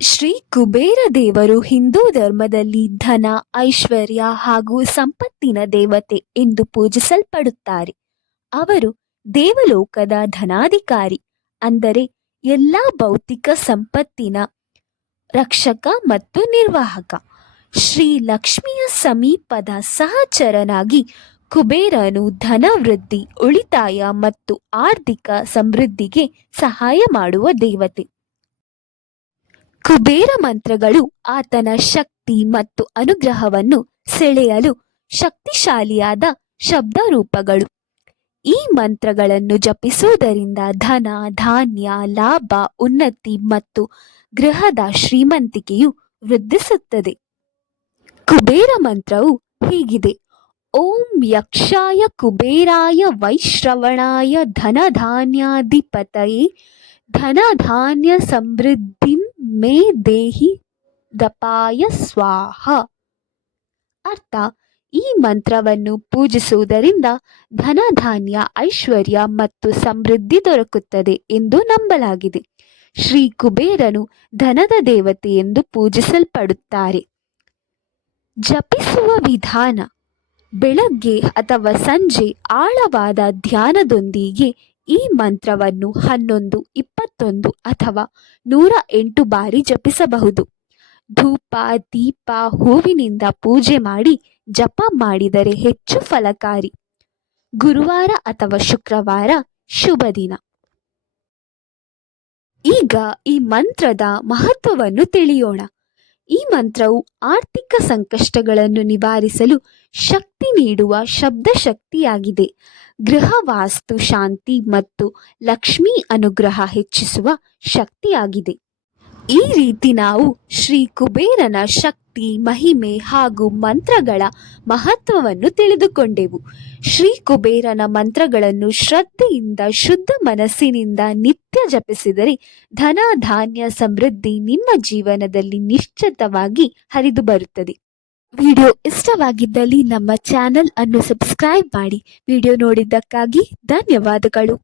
ಶ್ರೀ ಕುಬೇರ ದೇವರು ಹಿಂದೂ ಧರ್ಮದಲ್ಲಿ ಧನ, ಐಶ್ವರ್ಯ ಹಾಗೂ ಸಂಪತ್ತಿನ ದೇವತೆ ಎಂದು ಪೂಜಿಸಲ್ಪಡುತ್ತಾರೆ. ಅವರು ದೇವಲೋಕದ ಧನಾಧಿಕಾರಿ, ಅಂದರೆ ಎಲ್ಲ ಭೌತಿಕ ಸಂಪತ್ತಿನ ರಕ್ಷಕ ಮತ್ತು ನಿರ್ವಾಹಕ. ಶ್ರೀ ಲಕ್ಷ್ಮಿಯ ಸಮೀಪದ ಸಹಚರನಾಗಿ ಕುಬೇರನು ಧನ ವೃದ್ಧಿ, ಉಳಿತಾಯ ಮತ್ತು ಆರ್ಥಿಕ ಸಮೃದ್ಧಿಗೆ ಸಹಾಯ ಮಾಡುವ ದೇವತೆ. ಕುಬೇರ ಮಂತ್ರಗಳು ಆತನ ಶಕ್ತಿ ಮತ್ತು ಅನುಗ್ರಹವನ್ನು ಸೆಳೆಯಲು ಶಕ್ತಿಶಾಲಿಯಾದ ಶಬ್ದರೂಪಗಳು. ಈ ಮಂತ್ರಗಳನ್ನು ಜಪಿಸುವುದರಿಂದ ಧನ, ಧಾನ್ಯ, ಲಾಭ, ಉನ್ನತಿ ಮತ್ತು ಗೃಹದ ಶ್ರೀಮಂತಿಕೆಯು ವೃದ್ಧಿಸುತ್ತದೆ. ಕುಬೇರ ಮಂತ್ರವು ಹೀಗಿದೆ. ಓಂ ಯಕ್ಷಾಯ ಕುಬೇರಾಯ ವೈಶ್ರವಣಾಯ ಧನಧಾನ್ಯಾಧಿಪತಯೇ ಧನಧಾನ್ಯ ಸಮೃದ್ಧಿಂ ಮೇ ದೇಹಿ ದಪಾಯ ಸ್ವಾಹ. ಅರ್ಥ, ಈ ಮಂತ್ರವನ್ನು ಪೂಜಿಸುವುದರಿಂದ ಧನಧಾನ್ಯ, ಐಶ್ವರ್ಯ ಮತ್ತು ಸಮೃದ್ಧಿ ದೊರಕುತ್ತದೆ ಎಂದು ನಂಬಲಾಗಿದೆ. ಶ್ರೀ ಕುಬೇರನು ಧನದ ದೇವತೆ ಎಂದು ಪೂಜಿಸಲ್ಪಡುತ್ತಾರೆ. ಜಪಿಸುವ ವಿಧಾನ, ಬೆಳಗ್ಗೆ ಅಥವಾ ಸಂಜೆ ಆಳವಾದ ಧ್ಯಾನದೊಂದಿಗೆ ಈ ಮಂತ್ರವನ್ನು ಹನ್ನೊಂದು, ಇಪ್ಪತ್ತೊಂದು ಅಥವಾ ನೂರ ಎಂಟು ಬಾರಿ ಜಪಿಸಬಹುದು. ಧೂಪ, ದೀಪ, ಹೂವಿನಿಂದ ಪೂಜೆ ಮಾಡಿ ಜಪ ಮಾಡಿದರೆ ಹೆಚ್ಚು ಫಲಕಾರಿ. ಗುರುವಾರ ಅಥವಾ ಶುಕ್ರವಾರ ಶುಭ ದಿನ. ಈಗ ಈ ಮಂತ್ರದ ಮಹತ್ವವನ್ನು ತಿಳಿಯೋಣ. ಈ ಮಂತ್ರವು ಆರ್ಥಿಕ ಸಂಕಷ್ಟಗಳನ್ನು ನಿವಾರಿಸಲು ಶಕ್ತಿ ನೀಡುವ ಶಬ್ದ ಶಕ್ತಿಯಾಗಿದೆ ಗೃಹ ವಾಸ್ತು ಶಾಂತಿ ಮತ್ತು ಲಕ್ಷ್ಮೀ ಅನುಗ್ರಹ ಹೆಚ್ಚಿಸುವ ಶಕ್ತಿಯಾಗಿದೆ. ಈ ರೀತಿ ನಾವು ಶ್ರೀ ಕುಬೇರನ ಶಕ್ತಿ, ಮಹಿಮೆ ಹಾಗೂ ಮಂತ್ರಗಳ ಮಹತ್ವವನ್ನು ತಿಳಿದುಕೊಂಡೆವು. ಶ್ರೀ ಕುಬೇರನ ಮಂತ್ರಗಳನ್ನು ಶ್ರದ್ಧೆಯಿಂದ, ಶುದ್ಧ ಮನಸ್ಸಿನಿಂದ ನಿತ್ಯ ಜಪಿಸಿದರೆ ಧನ ಧಾನ್ಯ ಸಮೃದ್ಧಿ ನಿಮ್ಮ ಜೀವನದಲ್ಲಿ ನಿಶ್ಚಿತವಾಗಿ ಹರಿದು ಬರುತ್ತದೆ. ವಿಡಿಯೋ ಇಷ್ಟವಾಗಿದ್ದಲ್ಲಿ ನಮ್ಮ ಚಾನೆಲ್ ಅನ್ನು ಸಬ್ಸ್ಕ್ರೈಬ್ ಮಾಡಿ. ವಿಡಿಯೋ ನೋಡಿದ್ದಕ್ಕಾಗಿ ಧನ್ಯವಾದಗಳು.